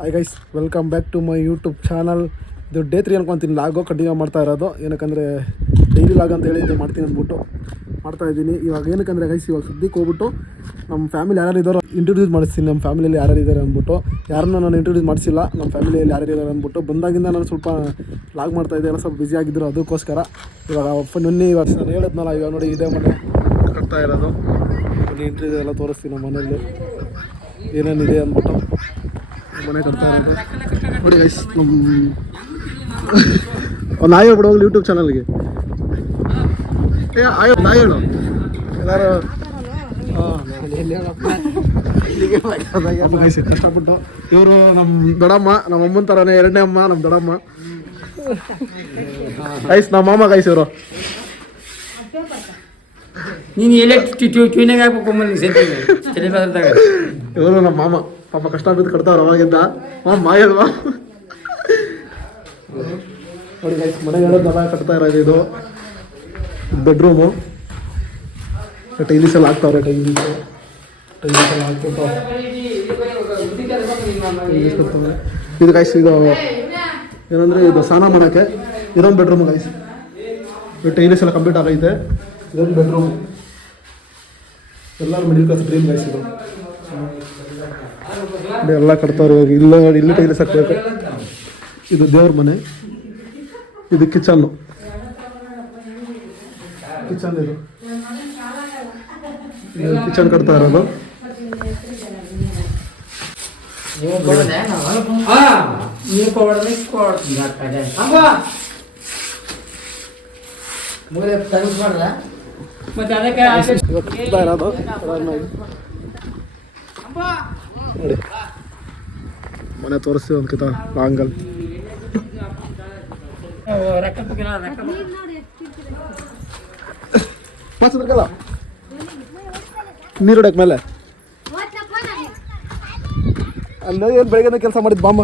Hi guys, welcome back to my YouTube channel. ಇದು day 3 ಅನ್ಕೊತೀನಿ. Logo continue ಮಾಡ್ತಾ ಇರೋದು. ಏನಕ್ಕಂದರೆ ಡೈಲಿ ಲಾಗ್ ಅಂತ ಹೇಳಿದ್ದು ಮಾಡ್ತೀನಿ ಅಂದ್ಬಿಟ್ಟು ಮಾಡ್ತಾಯಿದ್ದೀನಿ. ಇವಾಗ ಏನಕ್ಕಂದರೆ ಗೈಸ್, ಇವಾಗ ಸದ್ಯಕ್ಕೆ ಹೋಗ್ಬಿಟ್ಟು ನಮ್ಮ ಫ್ಯಾಮಿಲಿ ಯಾರು ಇದ್ದಾರೋ ಇಂಟ್ರೊಡ್ಯೂಸ್ ಮಾಡಿಸ್ತೀನಿ. ನಮ್ಮ ಫ್ಯಾಮಿಲಿಯಲ್ಲಿ ಯಾರು ಇದ್ದಾರೆ ಅಂದ್ಬಿಟ್ಟು. ಯಾರನ್ನ ನಾನು ಇಂಟ್ರೊಡ್ಯೂಸ್ ಮಾಡಿಸಿಲ್ಲ, ನಮ್ಮ ಫ್ಯಾಮಿಲಿಯಲ್ಲಿ ಯಾರು ಇದ್ದಾರೆ ಅಂದ್ಬಿಟ್ಟು. ಬಂದಾಗಿಂದ ನಾನು ಸ್ವಲ್ಪ ಲಾಗ್ ಮಾಡ್ತಾಯಿದ್ದೆ, ಎಲ್ಲ ಸ್ವಲ್ಪ ಬ್ಯುಸಿ ಆಗಿದ್ದರು. ಅದಕ್ಕೋಸ್ಕರ ಇವಾಗ ನಿನ್ನೆ ಇವಾಗ ನಾನು ಹೇಳಿದ್ನಲ್ಲ, ಇವಾಗ ನೋಡಿ ಇದೇ ಮನೆ ಕಟ್ತಾ ಇರೋದು. ಇಂಟ್ರೊಡ್ಯೂಸ್ ಎಲ್ಲ ತೋರಿಸ್ತೀನಿ ನಮ್ಮ ಮನೆಯಲ್ಲಿ ಏನೇನಿದೆ ಅಂದ್ಬಿಟ್ಟು. ಮನೆ ಕಟ್ತಾ ಇರೋದು ನೋಡಿ ಗೈಸ್. ನಾಯಿ ಹೇಳ್ಬಿಡು ಹೋಗ್ಲಿ ಯೂಟ್ಯೂಬ್ ಚಾನಲ್ಗೆ. ನಾಯಿ ಹೇಳು ಎಲ್ಲರೂ. ಕಷ್ಟಪಟ್ಟು ಇವರು ನಮ್ಮ ದೊಡ್ಡಮ್ಮ, ನಮ್ಮ ಅಮ್ಮನ ಥರನೇ ಎರಡನೇ ಅಮ್ಮ ನಮ್ಮ ದೊಡ್ಡಮ್ಮ ಗೈಸ್. ನಮ್ಮ ಮಾಮ ಗೈಸ್ ಇವರು. ನೀನು ಇವರು ನಮ್ಮ ಮಾಮ. ಪಾಪ ಕಷ್ಟ ಬಿದ್ದು ಕಟ್ತಾವ್ರು ಅವಾಗಿಂದ. ಮಾಯ ಅಲ್ವಾ ನೋಡಿ ಗೈಸ್, ಮನೆ ಹೇಳೋದಲ್ಲ ಕಟ್ತಾ ಇರೋದು. ಇದು ಬೆಡ್ರೂಮು. ಟೈಲಿಸ್ ಎಲ್ಲ ಹಾಕ್ತಾವ್ರೆ. ಟೈಲಿಸ್ ಎಲ್ಲ ಹಾಕ್ಬಿಟ್ಟು ಇದು ಗೈಸ್, ಇದು ಏನಂದರೆ ಇದು ಸ್ನಾನ ಮಾಡೋಕ್ಕೆ ಇದೊಂದು ಬೆಡ್ರೂಮು ಗೈಸ್. ಇದು ಟೈಲಿಸ್ ಎಲ್ಲ ಕಂಪ್ಲೀಟ್ ಆಗೈತೆ. ಇದೊಂದು ಬೆಡ್ರೂಮು. ಎಲ್ಲರೂ ಮಿಡಿಲ್ ಕ್ಲಾಸ್ ಡ್ರೀಮ್ ಗೈಸ್. ಇದು ಎಲ್ಲ ಕಟ್ತಾವ್ರೆ. ಇವಾಗ ಇಲ್ಲಿ ಟೈಲಿಸ್ ಹಾಕ್ಬೇಕು. ಇದು ದೇವ್ರ ಮನೆ. ಇದು ಕಿಚನ್ನು. ಇದು ಕಿಚನ್ ಕಟ್ತಾ ಇರೋದು. ನೋಡಿ ಮನೆ ತೋರಿಸ್ತೀವಿ ಒಂದು ಕಿತ ಆಂಗಲ್. ನೀರು ಹೊಡಕ್ ಮೇಲೆ ಅಲ್ಲಿ ಏನು ಬೆಳಗ್ಗೆ ಕೆಲಸ ಮಾಡಿದ್ ಬಾಮ್ಮ.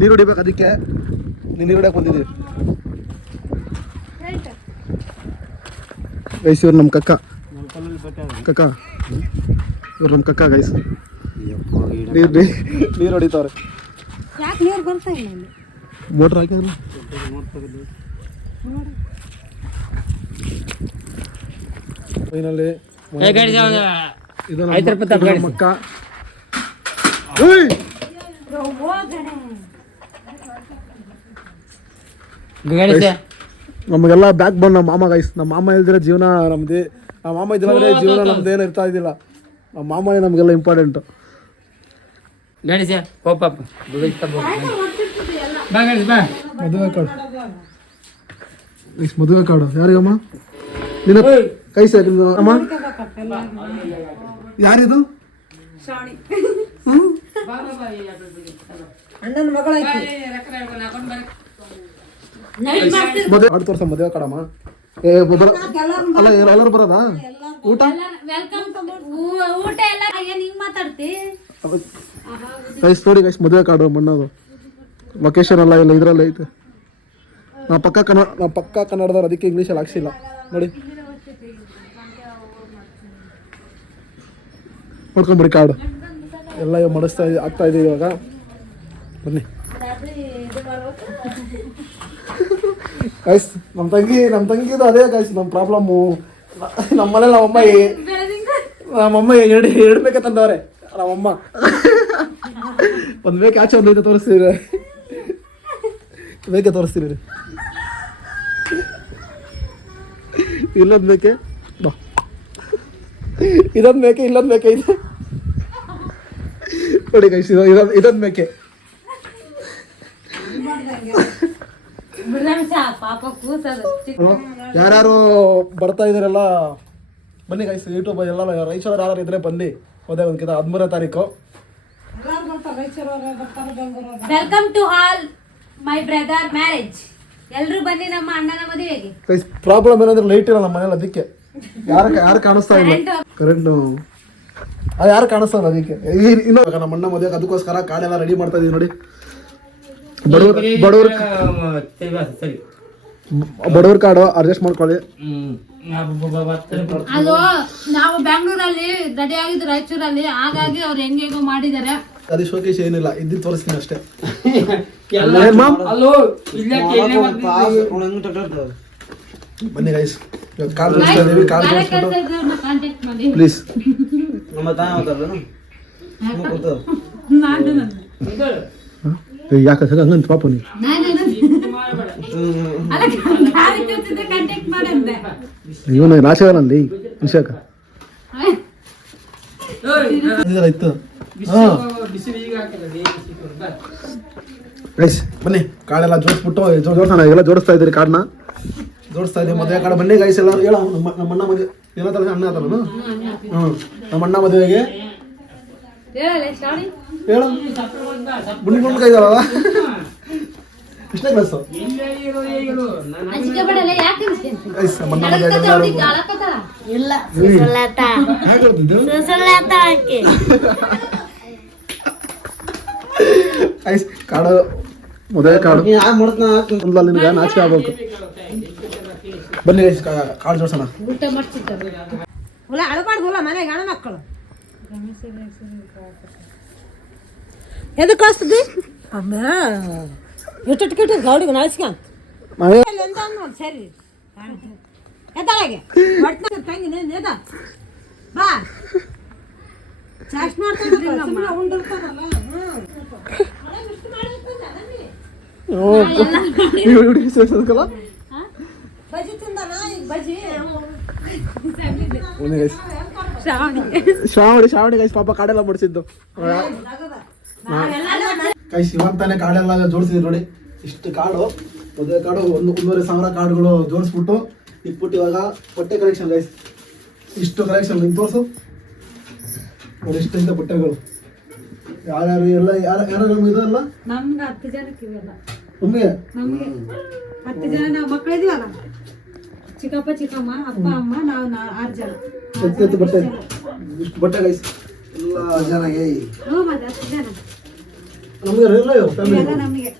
ನೀರು ಹೊಡಿಬೇಕು, ಅದಕ್ಕೆ ನೀರು ಹೊಡಕ್ ಬಂದಿದ್ದೀವಿ ಗೈಸ್. ಇವ್ರು ನಮ್ಮ ಕಕ್ಕ ಇವ್ರು ನಮ್ಮ ಕಕ್ಕ ಗೈಸ್. ನೀರು ಹೊಡಿತಾವ್ರೆ. ಮೋಟ್ರ್ ಹಾಕಿದ್ರು. ಫೈನಲಿ ಇದು ನಮ್ಮ ಅಕ್ಕ. ನಮಗೆಲ್ಲ ಬ್ಯಾಕ್ ಬೋನ್ ನಮ್ಮ ಮಾಮ ಗೈಸ್. ನಮ್ಮ ಮಾಮ ಇಲ್ದಿರೋ ಜೀವನ ನಮ್ದು. ನಮ್ಮ ಮಾಮ ಇದ್ರೆ ಜೀವನ ನಮ್ದೇನು ಇರ್ತಾ ಇದ್ದಿಲ್ಲ. ನಮ್ಮ ಮಾಮನೇ ನಮಗೆಲ್ಲ ಇಂಪಾರ್ಟೆಂಟು. ಮದುವೆ ಕಾರ್ಡು ಯಾರಿಗಮ್ಮ? ನಿನ್ನ ಕೈ ಅಮ್ಮ. ಯಾರಿದು? ಮದುವೆ ತೋರ್ಸ. ಮದುವೆ ಕಾರ್ಡಮ್ಮ. ಅಲ್ಲ ಎಲ್ಲರೂ ಬರೋದಾ? ಊಟ ಗೈಸ್ ನೋಡಿ ಗೈಸ್, ಮದುವೆ ಕಾರ್ಡು ಮಣ್ಣದು. ಲೊಕೇಶನ್ ಎಲ್ಲ ಇಲ್ಲ ಇದರಲ್ಲಿ ಐತೆ. ನಾವು ಪಕ್ಕ ಕನ್ನಡದವ್ರು, ಅದಕ್ಕೆ ಇಂಗ್ಲೀಷಲ್ಲಿ ಹಾಕ್ಸಿಲ್ಲ ನೋಡಿ. ನೋಡ್ಕೊಂಬಿಡಿ ಕಾರ್ಡು ಎಲ್ಲ ಆಗ್ತಾ ಇದೆ ಇವಾಗ. ಬನ್ನಿ ಗೈಸ್. ನಮ್ಮ ತಂಗಿದು ಅದೇ ಗೈಸ್ ನಮ್ಮ ಪ್ರಾಬ್ಲಮ್ಮು. ನಮ್ಮ ಮನೇಲಿ ನಮ್ಮಮ್ಮ ಎರಡು ಬೇಕೆ ತಂದವ್ರೆ. ನಮ್ಮಮ್ಮ ಒಂದು ಬೇಕು ಆಚೆ ಒಂದು ಐತೆ ತೋರಿಸ್ತೀವಿ. ಬೇಕೆ ತೋರಿಸ್ತೀವಿ. ಇಲ್ಲೊಂದು ಬೇಕೆ, ಇದೊಂದು ಬೇಕೆ, ಇಲ್ಲೊಂದು ಬೇಕೆ ಇದೆ ನೋಡಿ ಗೈಸ್. ಇದೊಂದು ಬೇಕೆ. ಯಾರ್ಯಾರು ಬರ್ತಾ ಇದಾರೆಲ್ಲ ಬನ್ನಿ ಗೈಸ್. ಯೂಟ್ಯೂಬ್ ಎಲ್ಲ ರೈಚೂರು ಯಾರು ಇದ್ರೆ ಬನ್ನಿ. ಹೋದೆ ಒಂದು ಕಿತ 13ನೇ ತಾರೀಕು. Welcome to all my brother marriage. ಎಲ್ಲರೂ ಬನ್ನಿ ನಮ್ಮ ಅಣ್ಣನ ಮದುವೆಗೆ. ಗೈಸ್ ಪ್ರಾಬ್ಲಮ್ ಏನಂದ್ರೆ ಲೈಟ್ ಇಲ್ಲ ನಮ್ಮ ಮನೇಲಿ, ಅದಕ್ಕೆ ಯಾರು ಕಾಣಿಸ್ತಾ ಇಲ್ಲ. ಕರೆಂಟ್ ಯಾರು ಕಾಣಿಸ್ತಾ ಇಲ್ಲ, ಅದಕ್ಕೆ ಇನ್ನೂ ನಮ್ಮ ಅಣ್ಣ ಮದುವೆಗೆ ಅದಕ್ಕೋಸ್ಕರ ಕಾಡೆಲ್ಲ ರೆಡಿ ಮಾಡ್ತಾ ಇದೀವಿ ನೋಡಿ. ಬಡವ್ರ ಕಾರ್ಡು ಅಡ್ಜಸ್ಟ್ ಮಾಡ್ಕೊಳ್ಳಿ. ಅದು ನಾವು ಬೆಂಗಳೂರಲ್ಲಿ ರೆಡಿ ಆಗಿದ್ದು ರಾಯಚೂರಲ್ಲಿ, ಹಾಗಾಗಿ ಅವ್ರು ಹೆಂಗೇಗೋ ಮಾಡಿದ್ದಾರೆ. ಅದು ಶೋಕೇಶ್ ಏನಿಲ್ಲ, ಇದ್ದು ತೋರಿಸ್ತೀನಿ ಅಷ್ಟೇ. ಬನ್ನಿ ಗೈಸ್, ಕಾರ್ ತೋರಿಸ್ತಾ ಇದೀವಿ. ಕಾರ್ ತೋರಿಸ್ಬಿಟ್ಟು ಕಾಂಟ್ಯಾಕ್ಟ್ ಮಾಡಿ ಪ್ಲೀಸ್. ಯಾಕೆ ಹಂಗಂತ ಪಾಪ ನೀವು ಕಾಂಟ್ಯಾಕ್ಟ್ ಮಾಡಂದೆ. ಇವನು ರಾಶಿವನಲ್ಲಿ ವಿಷಯಕ ಇತ್ತು. ಗೈಸ್ ಬನ್ನಿ, ಕಾಡೆಲ್ಲ ಜೋಡಿಸ್ಬಿಟ್ಟು ಜೋಡ್ಸೋಣ. ಎಲ್ಲ ಜೋಡಿಸ್ತಾ ಇದ್ದೀರಿ, ಕಾಡನ್ನ ಜೋಡಿಸ್ತಾ ಇದ್ದೀವಿ. ಮದುವೆ ಕಾಡು ಬನ್ನಿ ಗೈಸ್ ಎಲ್ಲ. ಹೇಳ ನಮ್ಮ ಅಣ್ಣ ಮದುವೆ ಎಲ್ಲ ತರ ಅಣ್ಣ ಅದಲ್ಲ. ನಮ್ಮ ಅಣ್ಣ ಮದುವೆಗೆ ಹೇಳ ಗುಂಡು ಕೈ ಇದಾರಲ್ಲ. ಎಷ್ಟೇ ಕ್ಲಾಸು ಗೈಸ್? ನಮ್ಮ ಅಣ್ಣ ಮದುವೆಗೆ ಗೈಸ್ ಕಾಡು ಮದುವೆ ಕಾಡು ನಿನ್ಗೆ ನಾಚಿಕೆ ಆಗ್ಬೇಕು. ಬನ್ನಿ ಗೈಸ್, ಕಾಡು ಜೋಡ್ಸೋಣ. ಮನೆಗೆ ಹಣ ಮಕ್ಕಳು ಎದಕ್ಕೆ ಕಳಿಸ್ತದೆ ಅಮ್ಮ ಎಷ್ಟು ಟಿಕೆಟ್ ಗಾಡಿಗೆ ನಾಳಿಸ್ಕೊಂತ ಸರಿ ಎದ್ದಾಗೆ ತಂಗಿ ಎದ ಬಾ ಚಾರ್ಜ್ ಮಾಡ್ತಾ ಉಂಡಿರ್ತಾರಲ್ಲ. ಬಜಿ ತಿಂದಾನ ಈಗ ಬಜಿ ಶ್ರಾವಣಿ ಗೈಸ್ ಪಾಪ ಕಾಡೆಲ್ಲ ಮುಡಿಸಿದ್ದು ಗೈಸ್. ಇವಾಗ ತಾನೇ ಕಾಡೆಲ್ಲ ಜೋಡಿಸಿದ್ರು ನೋಡಿ. ಇಷ್ಟು ಕಾಡು, ಮದುವೆ ಕಾಡು 1,500 ಕಾಡುಗಳು ಜೋಡಿಸ್ಬಿಟ್ಟು ಇಟ್ಬಿಟ್ಟು ಇವಾಗ ಬಟ್ಟೆ ಕಲೆಕ್ಷನ್ ಗೈಸ್. ಇಷ್ಟು ಕಲೆಕ್ಷನ್ ನಿಂಗೆ ತೋರಿಸು ನೋಡಿ. ಇಷ್ಟಿಂದ ಬಟ್ಟೆಗಳು ಯಾರ್ಯಾರು ಎಲ್ಲ ಯಾರ್ಯಾರು ಇದಲ್ಲ. ನಮ್ಗೆ 10 ಜನಕ್ಕೆ ಇವೆಲ್ಲ. ನಮಗೆ 10 ಜನ ನಾವು ಮಕ್ಕಳು ಇದೀವಲ್ಲ, ಚಿಕ್ಕಪ್ಪ ಚಿಕ್ಕಮ್ಮ ಅಪ್ಪ ಅಮ್ಮ ನಾವು 6 ಜನ. ಬಟ್ಟೆ ಇಷ್ಟು ಬಟ್ಟೆ ಗೈಸ್ ಎಲ್ಲ ಜನ. ಮತ್ತೆ 10 ಜನ ನಮಗೆ ನಮಗೆ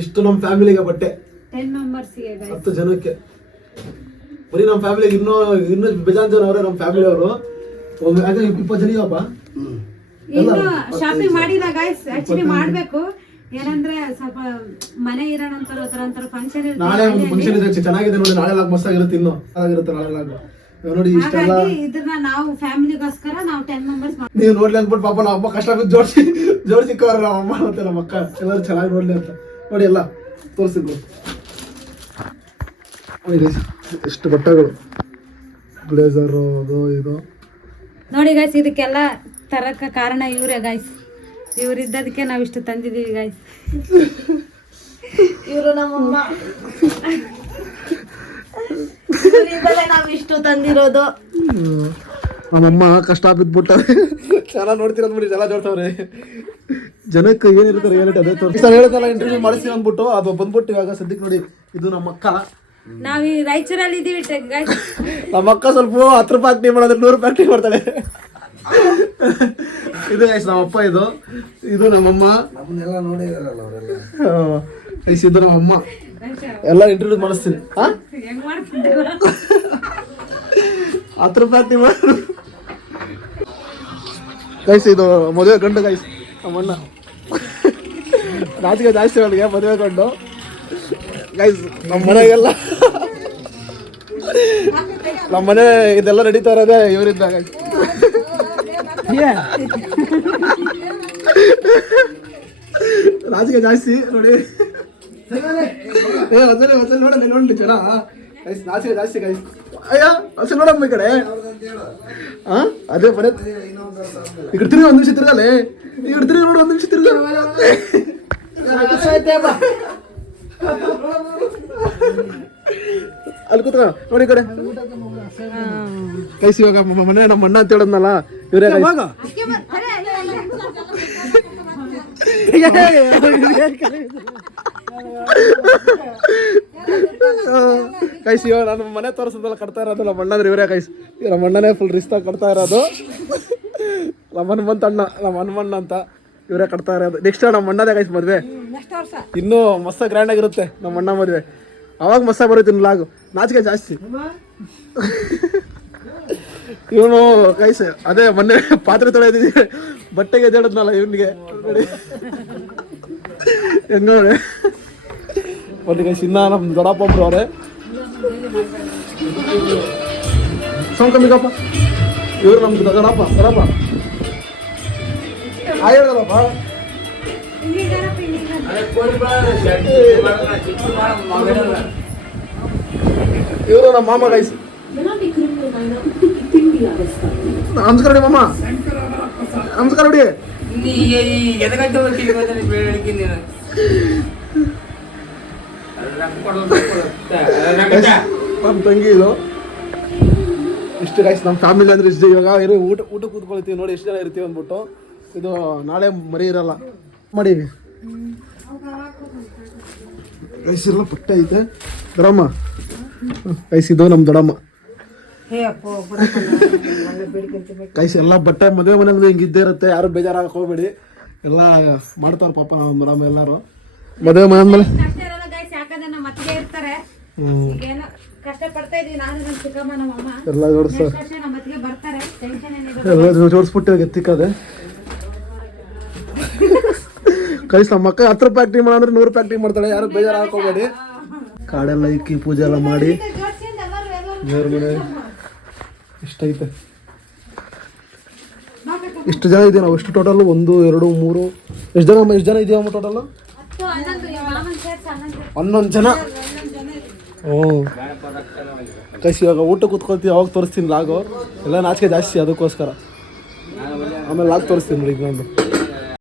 ಇಷ್ಟು ನಮ್ಮ ಫ್ಯಾಮಿಲಿಗೆ ಬಟ್ಟೆ 10 ಮೆಂಬರ್ಸ್ಗೆ 10 ಜನಕ್ಕೆ. ಬರೀ ನಮ್ಮ ಫ್ಯಾಮಿಲಿಗೆ ಇನ್ನೂ ಬೇಜಾನ್ ಜನ ಅವರೇ ನಮ್ಮ ಫ್ಯಾಮಿಲಿ ಅವರು. 20 ಜನ ಇವಪ್ಪ. ಇನ್ನು ಶಾಪಿಂಗ್ ಮಾಡಿಲ್ಲ ಗೈಸ್, ಆಕ್ಚುಲಿ ಮಾಡ್ಬೇಕು. ಏನಂದ್ರೆ ಸ್ವಲ್ಪ ಮನೆ ಇರೋಣ ಅಂತಾರ ಫಂಕ್ಷನ್ ನಾಳೆ ಒಂದು ಫಂಕ್ಷನ್ ಇದೆ, ಚೆನ್ನಾಗಿದೆ ನೋಡಿ. ನಾಳೆ ಲಾಗ್ ಮಸ್ತ್ ಆಗಿರುತ್ತೆ, ಇನ್ನು ಆಗಿರುತ್ತೆ ನಾಳೆ ಲಾಗ್ ನೋಡಿ. ಇಷ್ಟೆಲ್ಲ ಇದನ್ನ ನಾವು ಫ್ಯಾಮಿಲಿಗೋಸ್ಕರ ನಾವು 10 ಮೆಂಬರ್ಸ್ ನೀವು ನೋಡ್ಲಿ ಅಂದ್ಬಿಟ್ಟು ಪಾಪ ನಮ್ಮ ಅಮ್ಮ ಕಷ್ಟ ಬಿದ್ದು ಜೋಡಿಸಿಕ್ಕವ್ರ ನಮ್ಮ ಅಮ್ಮ ಮತ್ತೆ ನಮ್ಮ ಅಕ್ಕ ಎಲ್ಲರೂ ಚೆನ್ನಾಗಿ ನೋಡ್ಲಿ ಅಂತ ನೋಡಿ ಎಲ್ಲ ತೋರಿಸಿದ್ರು. ಎಷ್ಟು ಬಟ್ಟೆಗಳು, ಬ್ಲೇಸರು ಅದು ಇದು ನೋಡಿ ಗೈಸ್. ಇದಕ್ಕೆಲ್ಲ ತರಕ ಕಾರಣ ಇವರೇ ಗೈಸ್. ಇವರಿದ್ದದಕ್ಕೆ ನಾವು ಇಷ್ಟು ತಂದಿದ್ದೀವಿ ಗೈಸ್. ಇವರು ನಮ್ಮಮ್ಮ, ನಾವು ಇಷ್ಟು ತಂದಿರೋದು. ನಮ್ಮಮ್ಮ ಕಷ್ಟ ಬಿದ್ಬಿಟ್ಟಾರೆ. ಚೆನ್ನಾಗಿ ನೋಡ್ತಿರೋದು ಬಿಡಿ, ಜನ ಜೋಡ್ತವ್ರೆ. ಜನಕ್ಕೆ ಏನಿರುತ್ತೆ ರಿಯಾಲಿಟಿ ಅದೇ ತೋರಿಸ್ತಾರೆ. ಹೇಳ್ತಲ್ಲ ಇಂಟರ್ವ್ಯೂ ಮಾಡಿಸ್ತೀವಿ ಅಂದ್ಬಿಟ್ಟು ಅದು ಬಂದ್ಬಿಟ್ಟು ಇವಾಗ ಸದ್ಯಕ್ಕೆ ನೋಡಿ. ಇದು ನಮ್ಮ ಅಕ್ಕ. ನಾವು ಈ ರಾಯಚೂರಲ್ಲಿ ಇದ್ದೀವಿ ಗೈಸ್. ನಮ್ಮ ಅಕ್ಕ ಸ್ವಲ್ಪ 10 ರೂಪಾಯಿ ಆಕ್ಟಿವ್ ಮಾಡೋದ್ರೆ 100 ರೂಪಾಯಿ ಆಕ್ಟಿವ್ ಮಾಡ್ತಾಳೆ. ಇದು ಗೈಸ್ ನಮ್ಮ ಅಪ್ಪ. ಇದು ನಮ್ಮಮ್ಮ. ನಮ್ಮನ್ನೆಲ್ಲ ನೋಡಿದಾರಲ್ಲ ಅವರೆಲ್ಲ. ಗೈಸ್ ಇದು ನಮ್ಮಮ್ಮ. ಎಲ್ಲ ಇಂಟರ್ವ್ಯೂ ಮಾಡಿಸ್ತೀನಿ. 10 ರೂಪಾಯಿ ಆಕ್ಟಿವ್ ಮಾಡು ಗೈಸ್. ಇದು ಮದುವೆ ಗಂಡು ಗೈಸ್ ನಮ್ಮಣ್ಣ. ನಾಚಿಕೆ ಜಾಸ್ತಿ ಅವಳಿಗೆ ಮದುವೆ ಗಂಡು ಗೈಸ್. ನಮ್ಮ ಮನೆಗೆಲ್ಲ ನಮ್ಮ ಮನೆ ಇದೆಲ್ಲ ನಡೀತಾ ಇರೋದೇ ಇವರಿಂದ ಗೈಸ್. ನಾಚಿಕೆ ಜಾಸ್ತಿ ನೋಡಿ. ಹೊಸಲಿ ನೋಡಲಿ ನೋಡ್ಲಿ ಜನ ಗೈಸ್. ನಾಚಿಕೆ ಜಾಸ್ತಿ ಗೈಸ್. ಅಯ್ಯ ಹೊಸಲಿ ನೋಡಮ್ಮ ಈ ಕಡೆ. ಅದೇ ಮನೆ ಈ ಕಡೆ ತಿರುಗಿ 1 ನಿಮಿಷ ತಿರ್ಗಲೆ. ಈ ಕಡೆ ತಿರುಗಿ ನೋಡಿ 1 ನಿಮಿಷ ತಿರ್ಗ. ಅಲ್ಲಿ ಕೂತ್ಕ ನೋಡಿ ಈ ಕಡೆ ಗೈಸ್. ಇವಾಗ ಮನೆ ನಮ್ಮ ಅಣ್ಣ ಅಂತ ಹೇಳದ್ನಲ್ಲ ಇವರೇ ಗೈಸ್. ಗೈಸ್ ಇವಾಗ ನಾನು ಮನೆ ತೋರಿಸೋದೆಲ್ಲ ಕಟ್ತಾ ಇರೋದು ನಮ್ಮ ಅಣ್ಣ ಅಂದ್ರೆ ಇವರೇ ಗೈಸ್. ನಮ್ಮ ಅಣ್ಣನೇ ಫುಲ್ ರಿಸ್ತಾಗಿ ಕಟ್ತಾ ಇರೋದು. ನಮ್ಮ ಹನುಮಂತ ಅಣ್ಣ, ನಮ್ಮ ಹನುಮಣ್ಣ ಅಂತ ಇವರೇ ಕಟ್ತಾ ಇರೋದು. ನೆಕ್ಸ್ಟ್ ನಮ್ಮ ಅಣ್ಣದೇ ಗೈಸ್ ಮದುವೆ. ಇನ್ನೂ ಮಸ್ತ್ ಗ್ರ್ಯಾಂಡ್ ಆಗಿರುತ್ತೆ ನಮ್ಮ ಅಣ್ಣ ಮದುವೆ. ಅವಾಗ ಮಸ್ತ್ ಬರುತ್ತೆ ಇನ್ನು ಲಾಗು. ನಾಚಿಕೆ ಜಾಸ್ತಿ. ಇವನು ಕೈಸ್ ಅದೇ ಮೊನ್ನೆ ಪಾತ್ರೆ ತೊಳೆದಿದ್ದೀವಿ ಬಟ್ಟೆಗೆ ಎದ್ದೇಳದ್ನಲ್ಲ ಇವನಿಗೆ ನೋಡಿ ಹೆಂಗ ನೋಡಿ ಒಂದು ಕೈಸ್ ಇನ್ನ ನಮ್ಮ ದೊಡ್ಡಪ್ಪ ಒಬ್ರು ಅವರೇ ಕಮ್ಮಿಗಪ್ಪ ಇವ್ರು ನಮ್ದು ದೊಡ್ಡಪ್ಪ ಹೇಳದಲ್ಲಪ್ಪ ಇವರು ನಮ್ಮ ಮಾಮ ಗೈಸ್ ನಮಸ್ಕಾರ ರೀ ಮಾಮ ನಮಸ್ಕಾರ ಬಿಡಿ ನಮ್ಮ ತಂಗಿ ಇದು ಇಷ್ಟು ಗೈಸ್ ನಮ್ಮ ಫ್ಯಾಮಿಲಿ ಅಂದ್ರೆ ಇಷ್ಟು ಇವಾಗ ಊಟ ಕೂತ್ಕೊಳ್ತೀವಿ ನೋಡಿ ಎಷ್ಟು ಜನ ಇರ್ತೀವಿ ಅಂದ್ಬಿಟ್ಟು ಇದು ನಾಳೆ ಮರಿ ಇರಲ್ಲ ಮಾಡಿ ಗೈಸ್ ಇರಲ್ಲ ಪುಟ್ಟ ಐತೆ ದೊಡ್ಡಮ್ಮ ಗೈಸ್ ಇದು ನಮ್ಮ ದೊಡ್ಡಮ್ಮ ಗೈಸ್ ಎಲ್ಲ ಬಟ್ಟೆ ಮದುವೆ ಮನೆಯಲ್ಲಿ ಹಿಂಗೆ ಇದ್ದೇ ಇರುತ್ತೆ ಯಾರು ಬೇಜಾರಾಗಕ್ಕೆ ಹೋಗ್ಬೇಡಿ ಎಲ್ಲ ಮಾಡ್ತಾರ ಪಾಪ ನಾವು ದೊಡ್ಡಮ್ಮ ಎಲ್ಲರೂ ಮದುವೆ ಮನೆ ಮೇಲೆ ಎಲ್ಲ ಜೋಡಿಸ್ಬಿಟ್ಟು ಎತ್ತಿಕ್ಕದೆ ಕೈಸ್ ನಮ್ಮ ಅಕ್ಕ 10 ರೂಪಾಯಿ ಆಕ್ಟಿಂಗ್ ಮಾಡಂದ್ರೆ 100 ರೂಪಾಯಿ ಆಕ್ಟಿಂಗ್ ಮಾಡ್ತಾಳೆ ಯಾರು ಬೇಜಾರು ಹಾಕೋಬೇಡಿ ಕಾಡೆಲ್ಲ ಇಕ್ಕಿ ಪೂಜೆ ಎಲ್ಲ ಮಾಡಿ ದೇವ್ರ ಮನೆ ಇಷ್ಟೈತೆ ಇಷ್ಟು ಜನ ಇದೀವಿ ನಾವು ಎಷ್ಟು ಟೋಟಲ್ 1 2 3 ಎಷ್ಟು ಜನ ಇದೀವಮ್ಮ ಟೋಟಲ್ 11 ಜನ ಹ್ಞೂ ಕೈಸಿ ಇವಾಗ ಊಟ ಕೂತ್ಕೊಳ್ತೀವಿ ಅವಾಗ ತೋರಿಸ್ತೀನಿ ಲಾಗು ಎಲ್ಲ ನಾಚಿಕೆ ಜಾಸ್ತಿ ಅದಕ್ಕೋಸ್ಕರ ಆಮೇಲೆ ಲಾಗ್ ತೋರಿಸ್ತೀನಿ ನೋಡಿ ಈಗ ನಾನು